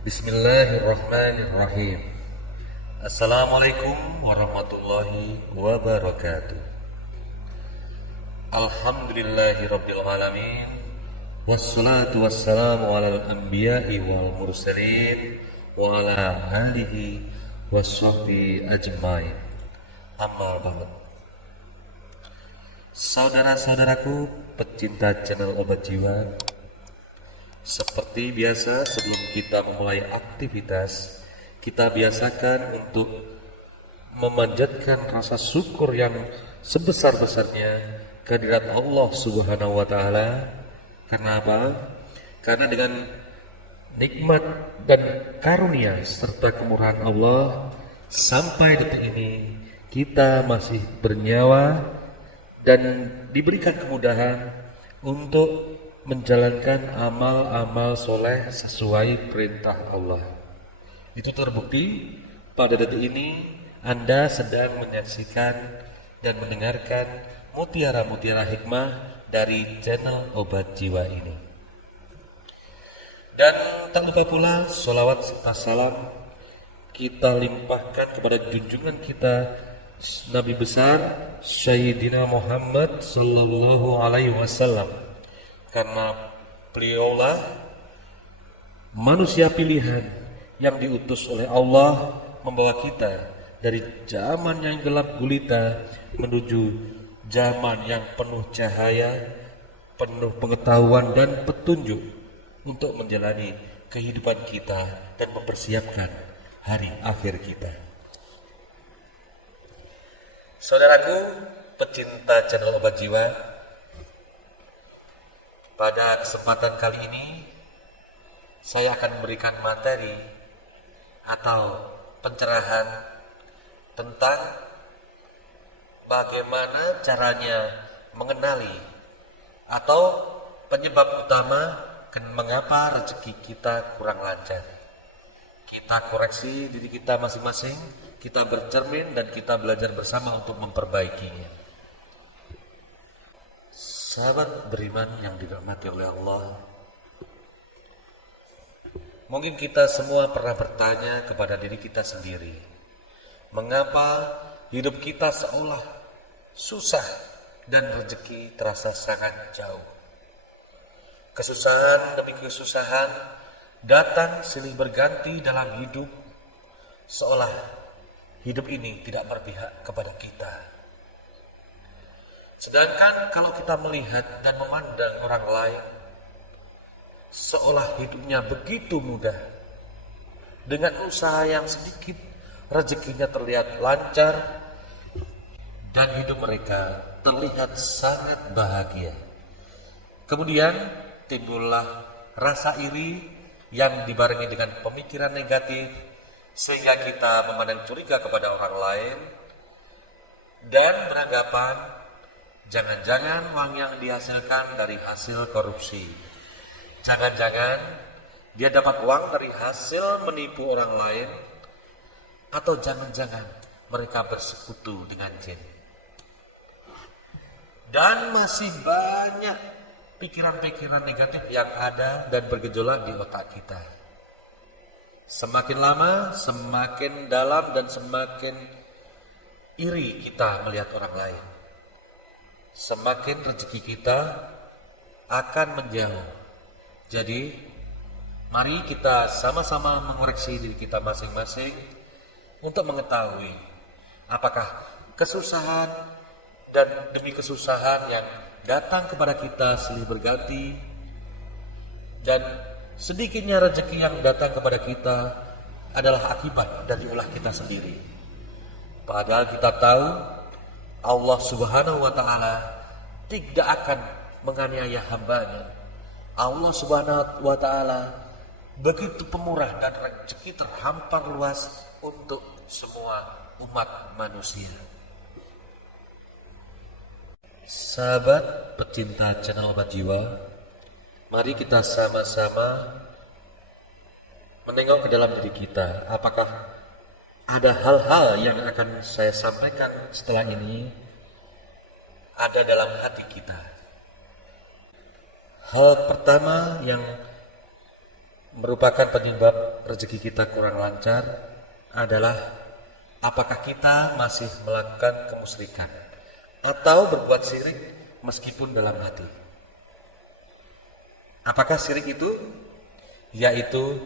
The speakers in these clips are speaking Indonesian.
Bismillahirrahmanirrahim. Assalamualaikum warahmatullahi wabarakatuh. Alhamdulillahirabbil alamin. Wassalatu wassalamu alal anbiya'i wal mursalin wa ala alihi washabbihi ajmain. Amma ba'd. Saudara-saudaraku pecinta channel Obat Jiwa, seperti biasa, sebelum kita memulai aktivitas, kita biasakan untuk memanjatkan rasa syukur yang sebesar-besarnya kehadirat Allah Subhanahu wa Ta'ala. Karena apa? Karena dengan nikmat dan karunia serta kemurahan Allah, sampai detik ini kita masih bernyawa dan diberikan kemudahan untuk menjalankan amal-amal soleh sesuai perintah Allah. Itu terbukti pada detik ini Anda sedang menyaksikan dan mendengarkan mutiara-mutiara hikmah dari channel Obat Jiwa ini. Dan tak lupa pula sholawat serta salam kita limpahkan kepada junjungan kita Nabi besar Sayyidina Muhammad sallallahu alaihi wasallam, karena beliaulah manusia pilihan yang diutus oleh Allah membawa kita dari zaman yang gelap gulita menuju zaman yang penuh cahaya, penuh pengetahuan dan petunjuk untuk menjalani kehidupan kita dan mempersiapkan hari akhir kita. Saudaraku pecinta channel Obat Jiwa, pada kesempatan kali ini saya akan memberikan materi atau pencerahan tentang bagaimana caranya mengenali atau penyebab utama mengapa rezeki kita kurang lancar. Kita koreksi diri kita masing-masing, kita bercermin dan kita belajar bersama untuk memperbaikinya. Sahabat beriman yang dirahmati oleh Allah, mungkin kita semua pernah bertanya kepada diri kita sendiri, mengapa hidup kita seolah susah dan rezeki terasa sangat jauh. Kesusahan demi kesusahan datang silih berganti dalam hidup, seolah hidup ini tidak berpihak kepada kita. Sedangkan kalau kita melihat dan memandang orang lain, seolah hidupnya begitu mudah. Dengan usaha yang sedikit, rezekinya terlihat lancar dan hidup mereka terlihat sangat bahagia. Kemudian timbullah rasa iri yang dibarengi dengan pemikiran negatif, sehingga kita memandang curiga kepada orang lain dan beranggapan jangan-jangan uang yang dihasilkan dari hasil korupsi, jangan-jangan dia dapat uang dari hasil menipu orang lain, atau jangan-jangan mereka bersekutu dengan jin. Dan masih banyak pikiran-pikiran negatif yang ada dan bergejolak di otak kita. Semakin lama, semakin dalam dan semakin iri kita melihat orang lain. Semakin rezeki kita akan menjauh. Jadi, mari kita sama-sama mengoreksi diri kita masing-masing untuk mengetahui apakah kesusahan dan demi kesusahan yang datang kepada kita silih berganti dan sedikitnya rezeki yang datang kepada kita adalah akibat dari ulah kita sendiri. Padahal kita tahu Allah Subhanahu wa Ta'ala tidak akan menganiaya hambanya. Allah Subhanahu wa Ta'ala begitu pemurah dan rezeki terhampar luas untuk semua umat manusia. Sahabat pecinta channel Obat Jiwa, mari kita sama-sama menengok ke dalam diri kita. Apakah ada hal-hal yang akan saya sampaikan setelah ini ada dalam hati kita? Hal pertama yang merupakan penyebab rezeki kita kurang lancar adalah apakah kita masih melakukan kemusyrikan atau berbuat syirik meskipun dalam hati. Apakah syirik itu? Yaitu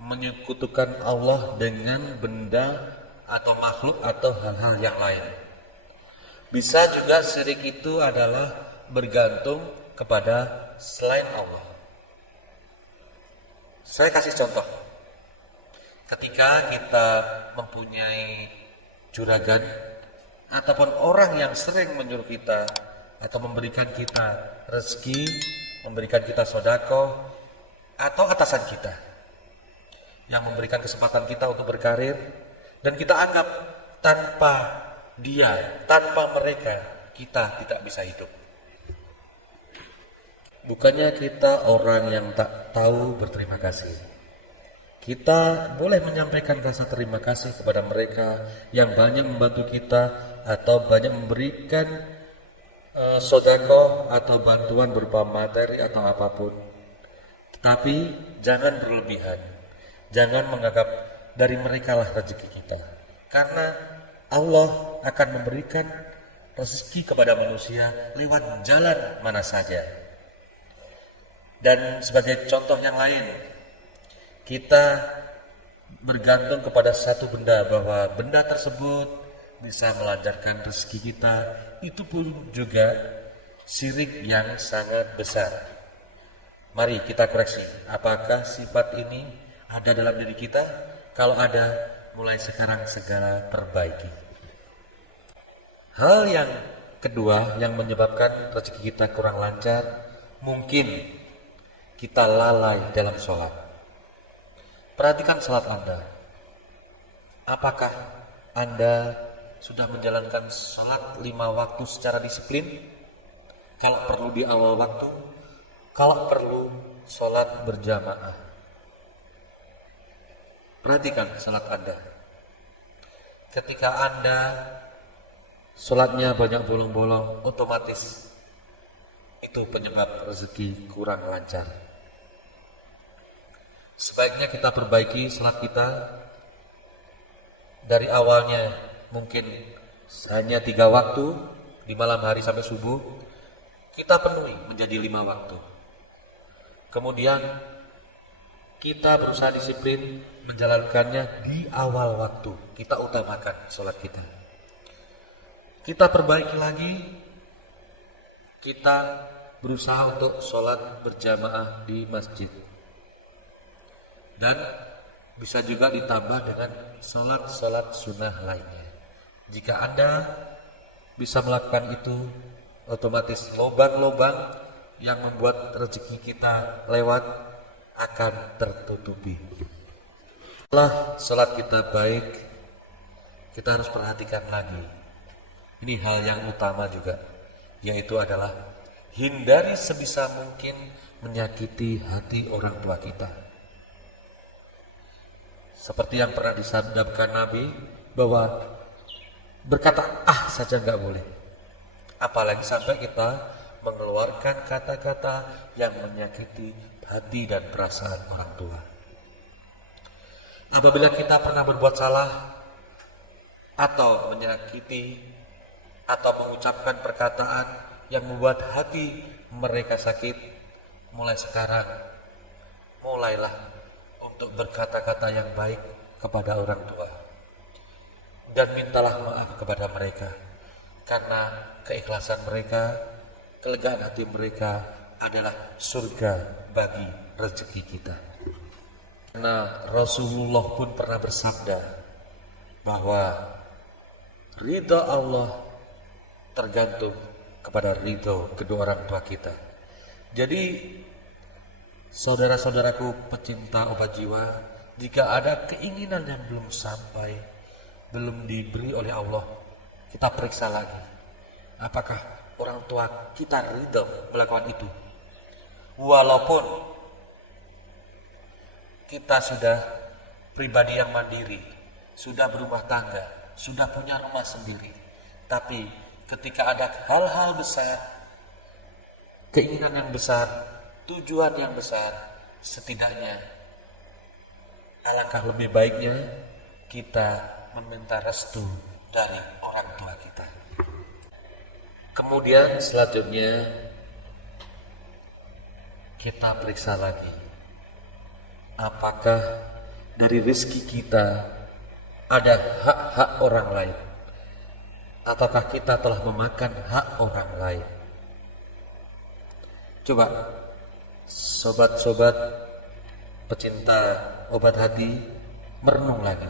menyekutukan Allah dengan benda atau makhluk atau hal-hal yang lain. Bisa juga syirik itu adalah bergantung kepada selain Allah. Saya kasih contoh. Ketika kita mempunyai juragan ataupun orang yang sering menyuruh kita atau memberikan kita rezeki, memberikan kita sedekah, atau atasan kita yang memberikan kesempatan kita untuk berkarir, dan kita anggap tanpa dia, tanpa mereka, kita tidak bisa hidup. Bukannya kita orang yang tak tahu berterima kasih. Kita boleh menyampaikan rasa terima kasih kepada mereka yang banyak membantu kita atau banyak memberikan sedekah atau bantuan berupa materi atau apapun. Tetapi jangan berlebihan. Jangan menganggap dari mereka lah rezeki kita. Karena Allah akan memberikan rezeki kepada manusia lewat jalan mana saja. Dan sebagai contoh yang lain, kita bergantung kepada satu benda, bahwa benda tersebut bisa melancarkan rezeki kita. Itu pun juga syirik yang sangat besar. Mari kita koreksi, apakah sifat ini ada dalam diri kita? Kalau ada, mulai sekarang segera perbaiki. Hal yang kedua yang menyebabkan rezeki kita kurang lancar, mungkin kita lalai dalam sholat. Perhatikan sholat Anda. Apakah Anda sudah menjalankan sholat 5 waktu secara disiplin? Kalau perlu di awal waktu, kalau perlu sholat berjamaah. Perhatikan sholat Anda. Ketika Anda sholatnya banyak bolong-bolong, otomatis itu penyebab rezeki kurang lancar. Sebaiknya kita perbaiki sholat kita. Dari awalnya mungkin hanya 3 waktu di malam hari sampai subuh, kita penuhi menjadi 5 waktu. Kemudian kita berusaha disiplin menjalankannya di awal waktu. Kita utamakan sholat kita. Kita perbaiki lagi. Kita berusaha untuk sholat berjamaah di masjid. Dan bisa juga ditambah dengan sholat sunnah lainnya. Jika Anda bisa melakukan itu, otomatis lubang-lubang yang membuat rezeki kita lewat akan tertutupi. Setelah sholat kita baik, kita harus perhatikan lagi. Ini hal yang utama juga, yaitu adalah hindari sebisa mungkin menyakiti hati orang tua kita. Seperti yang pernah disabdakan Nabi, bahwa berkata saja nggak boleh. Apalagi sampai kita mengeluarkan kata-kata yang menyakiti hati dan perasaan orang tua. Apabila kita pernah berbuat salah atau menyakiti atau mengucapkan perkataan yang membuat hati mereka sakit, mulai sekarang mulailah untuk berkata-kata yang baik kepada orang tua dan mintalah maaf kepada mereka, karena keikhlasan mereka, kelegaan hati mereka adalah surga bagi rezeki kita. Karena Rasulullah pun pernah bersabda bahwa ridha Allah tergantung kepada ridha kedua orang tua kita. Jadi saudara-saudaraku pecinta obat jiwa, jika ada keinginan yang belum sampai, belum diberi oleh Allah, kita periksa lagi. Apakah orang tua kita ridha melakukan itu? Walaupun kita sudah pribadi yang mandiri, sudah berumah tangga, sudah punya rumah sendiri, tapi ketika ada hal-hal besar, keinginan yang besar, tujuan yang besar, setidaknya alangkah lebih baiknya kita meminta restu dari orang tua kita. Kemudian selanjutnya kita periksa lagi, apakah dari rezeki kita ada hak-hak orang lain, ataukah kita telah memakan hak orang lain. Coba sobat-sobat pecinta obat hati merenung lagi,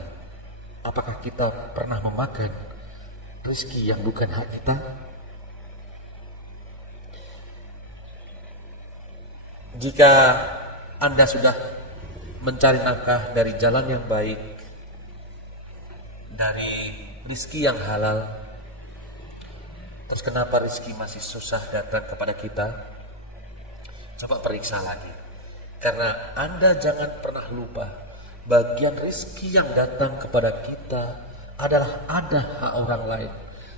apakah kita pernah memakan rezeki yang bukan hak kita? Jika Anda sudah mencari nafkah dari jalan yang baik, dari rezeki yang halal, terus kenapa rezeki masih susah datang kepada kita? Coba periksa lagi. Karena Anda jangan pernah lupa, bagian rezeki yang datang kepada kita adalah ada hak orang lain,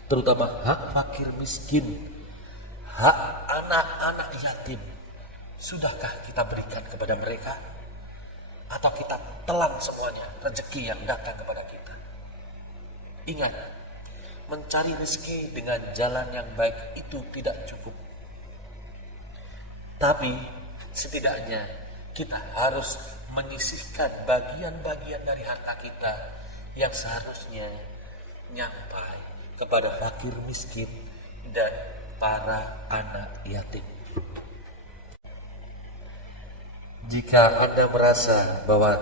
terutama hak fakir miskin, hak anak-anak yatim. Sudahkah kita berikan kepada mereka? Atau kita telan semuanya rezeki yang datang kepada kita? Ingat, mencari rezeki dengan jalan yang baik itu tidak cukup. Tapi setidaknya kita harus menyisihkan bagian-bagian dari harta kita yang seharusnya nyampai kepada fakir miskin dan para anak yatim. Jika Anda merasa bahwa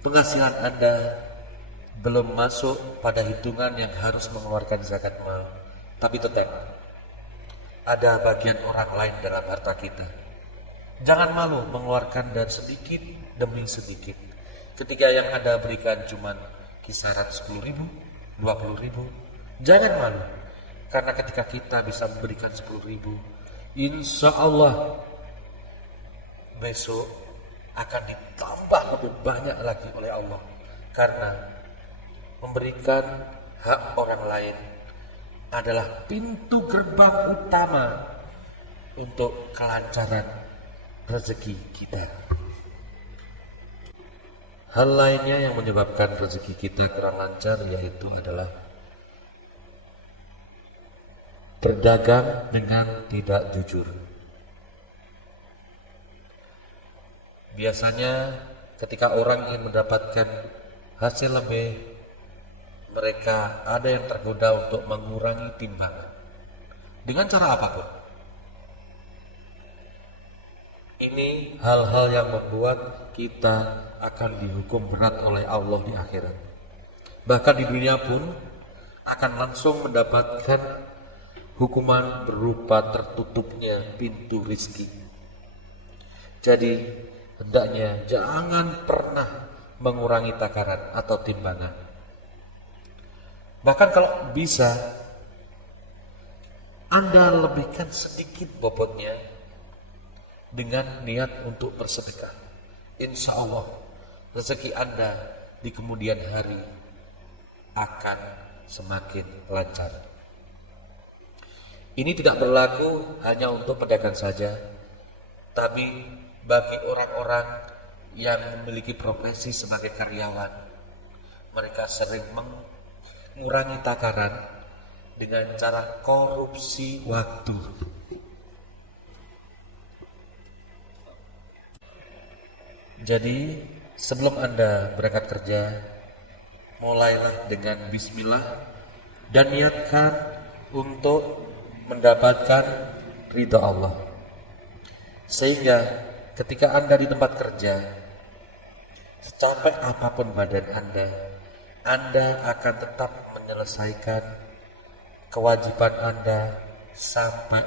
penghasilan Anda belum masuk pada hitungan yang harus mengeluarkan zakat mal, tapi tetap ada bagian orang lain dalam harta kita, jangan malu mengeluarkan dan sedikit demi sedikit. Ketika yang Anda berikan cuma kisaran 10.000, 20.000, jangan malu. Karena ketika kita bisa memberikan 10.000, insya Allah besok akan ditambah lebih banyak lagi oleh Allah. Karena memberikan hak orang lain adalah pintu gerbang utama untuk kelancaran rezeki kita. Hal lainnya yang menyebabkan rezeki kita kurang lancar yaitu adalah berdagang dengan tidak jujur. Biasanya ketika orang ingin mendapatkan hasil lebih, mereka ada yang tergoda untuk mengurangi timbangan dengan cara apapun. Ini hal-hal yang membuat kita akan dihukum berat oleh Allah di akhirat. Bahkan di dunia pun akan langsung mendapatkan hukuman berupa tertutupnya pintu rezeki. Jadi hendaknya jangan pernah mengurangi takaran atau timbangan. Bahkan kalau bisa, Anda lebihkan sedikit bobotnya dengan niat untuk bersedekah. Insya Allah rezeki Anda di kemudian hari akan semakin lancar. Ini tidak berlaku hanya untuk pedagang saja, tapi bagi orang-orang yang memiliki profesi sebagai karyawan. Mereka sering mengurangi takaran dengan cara korupsi waktu. Jadi sebelum Anda berangkat kerja, mulailah dengan bismillah dan niatkan untuk mendapatkan ridha Allah. Sehingga ketika Anda di tempat kerja, secapek apapun badan Anda akan tetap menyelesaikan kewajiban Anda sampai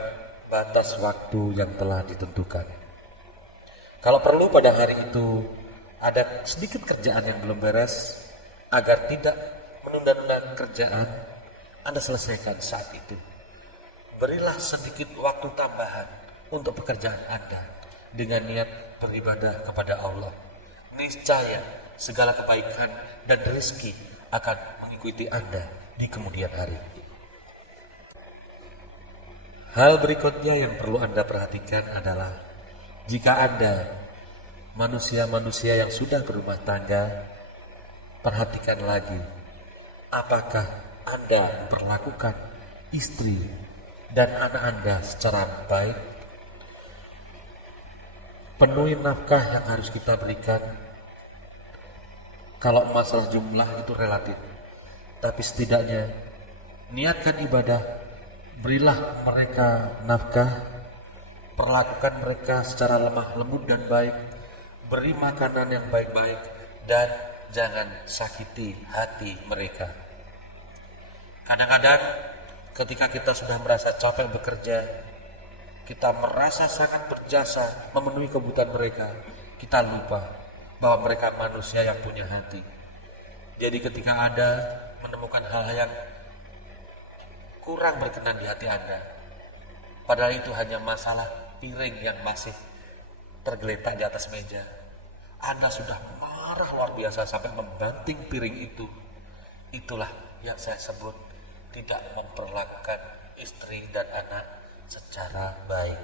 batas waktu yang telah ditentukan. Kalau perlu pada hari itu ada sedikit kerjaan yang belum beres, agar tidak menunda-nunda kerjaan, Anda selesaikan saat itu. Berilah sedikit waktu tambahan untuk pekerjaan Anda dengan niat beribadah kepada Allah. Niscaya segala kebaikan dan rezeki akan mengikuti Anda di kemudian hari. Hal berikutnya yang perlu Anda perhatikan adalah jika Anda manusia-manusia yang sudah berumah tangga, perhatikan lagi, apakah Anda memperlakukan istri dan anak Anda secara baik? Penuhi nafkah yang harus kita berikan. Kalau masalah jumlah itu relatif, tapi setidaknya niatkan ibadah, berilah mereka nafkah, perlakukan mereka secara lemah lembut dan baik, beri makanan yang baik-baik, dan jangan sakiti hati mereka. Kadang-kadang ketika kita sudah merasa capek bekerja, kita merasa sangat berjasa memenuhi kebutuhan mereka, kita lupa bahwa mereka manusia yang punya hati. Jadi ketika Anda menemukan hal-hal yang kurang berkenan di hati Anda, padahal itu hanya masalah piring yang masih tergeletak di atas meja, Anda sudah marah luar biasa sampai membanting piring itu. Itulah yang saya sebut tidak memperlakukan istri dan anak secara baik.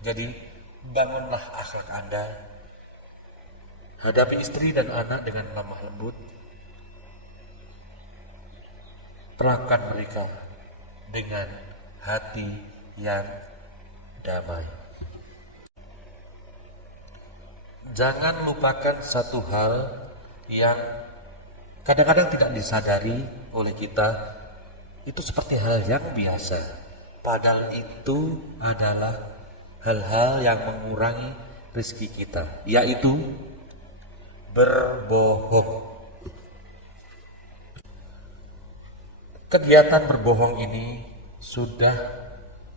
Jadi bangunlah akhlak Anda, hadapi istri dan anak dengan lemah lembut, perlakukan mereka dengan hati yang damai. Jangan lupakan satu hal yang kadang-kadang tidak disadari oleh kita, itu seperti hal yang biasa, padahal itu adalah hal-hal yang mengurangi rezeki kita, yaitu berbohong. Kegiatan berbohong ini sudah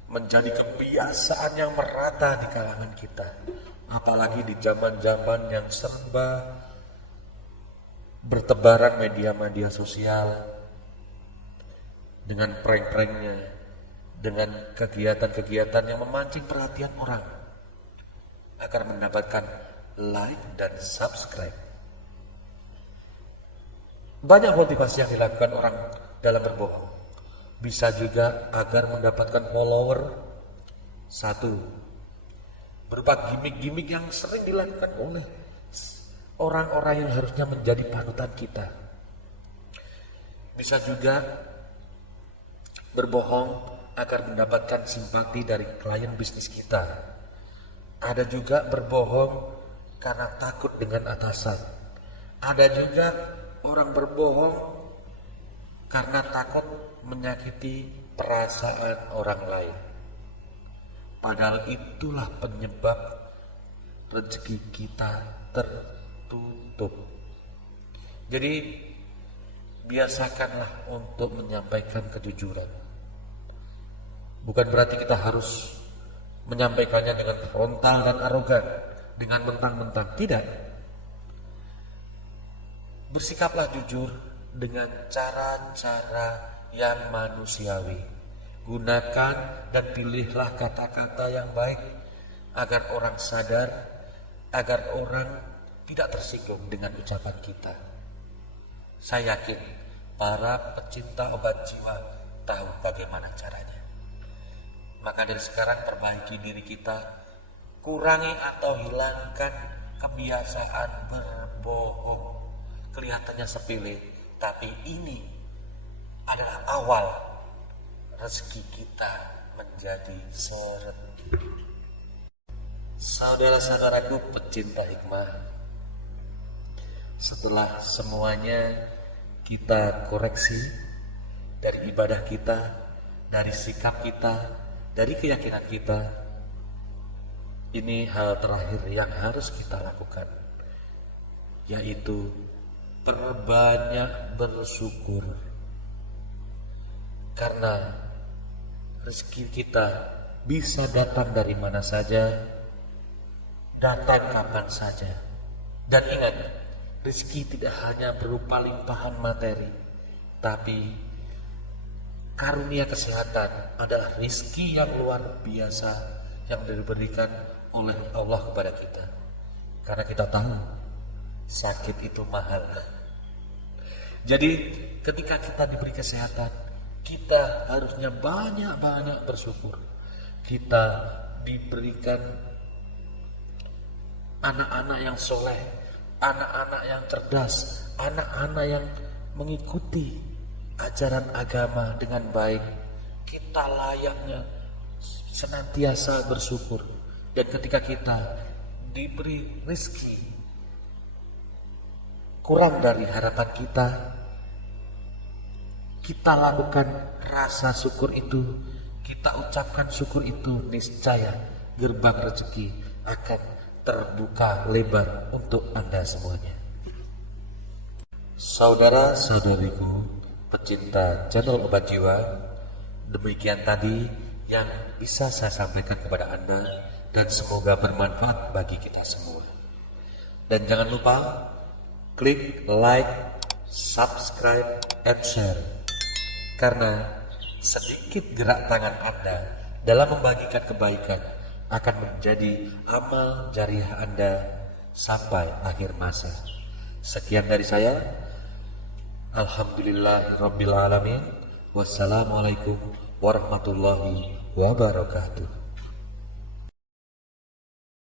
menjadi kebiasaan yang merata di kalangan kita, apalagi di zaman-zaman yang serba bertebaran media-media sosial dengan prank-pranknya, dengan kegiatan-kegiatan yang memancing perhatian orang agar mendapatkan like dan subscribe. Banyak motivasi yang dilakukan orang dalam berbohong. Bisa juga agar mendapatkan follower. Satu, berupa gimmick-gimmick yang sering dilakukan oleh orang-orang yang harusnya menjadi panutan kita. Bisa juga berbohong agar mendapatkan simpati dari klien bisnis kita. Ada juga berbohong karena takut dengan atasan. Ada juga orang berbohong karena takut menyakiti perasaan orang lain. Padahal itulah penyebab rezeki kita tertutup. Jadi biasakanlah untuk menyampaikan kejujuran. Bukan berarti kita harus menyampaikannya dengan frontal dan arogan, dengan mentang-mentang. Tidak. Bersikaplah jujur dengan cara-cara yang manusiawi. Gunakan dan pilihlah kata-kata yang baik agar orang sadar, agar orang tidak tersinggung dengan ucapan kita. Saya yakin para pecinta obat jiwa tahu bagaimana caranya. Maka dari sekarang perbaiki diri kita, kurangi atau hilangkan kebiasaan berbohong. Kelihatannya sepele, tapi ini adalah awal rezeki kita menjadi seret. Saudara-saudaraku pecinta hikmah, setelah semuanya kita koreksi dari ibadah kita, dari sikap kita, dari keyakinan kita, ini hal terakhir yang harus kita lakukan, yaitu perbanyak bersyukur. Karena rezeki kita bisa datang dari mana saja, datang kapan saja. Dan ingat, rezeki tidak hanya berupa limpahan materi, tapi karunia kesehatan adalah rezeki yang luar biasa yang diberikan oleh Allah kepada kita. Karena kita tahu sakit itu mahal. Jadi ketika kita diberi kesehatan, kita harusnya banyak-banyak bersyukur. Kita diberikan anak-anak yang soleh, anak-anak yang cerdas, anak-anak yang mengikuti ajaran agama dengan baik. Kita layaknya senantiasa bersyukur. Dan ketika kita diberi rezeki kurang dari harapan kita, kita lakukan rasa syukur itu, kita ucapkan syukur itu, niscaya gerbang rezeki akan terbuka lebar untuk Anda semuanya. Saudara-saudariku pecinta channel Obat Jiwa, demikian tadi yang bisa saya sampaikan kepada Anda dan semoga bermanfaat bagi kita semua. Dan jangan lupa klik like, subscribe, and share, karena sedikit gerak tangan Anda dalam membagikan kebaikan akan menjadi amal jariah Anda sampai akhir masa. Sekian dari saya. Alhamdulillahirabbil alamin. Wassalamualaikum warahmatullahi wabarakatuh.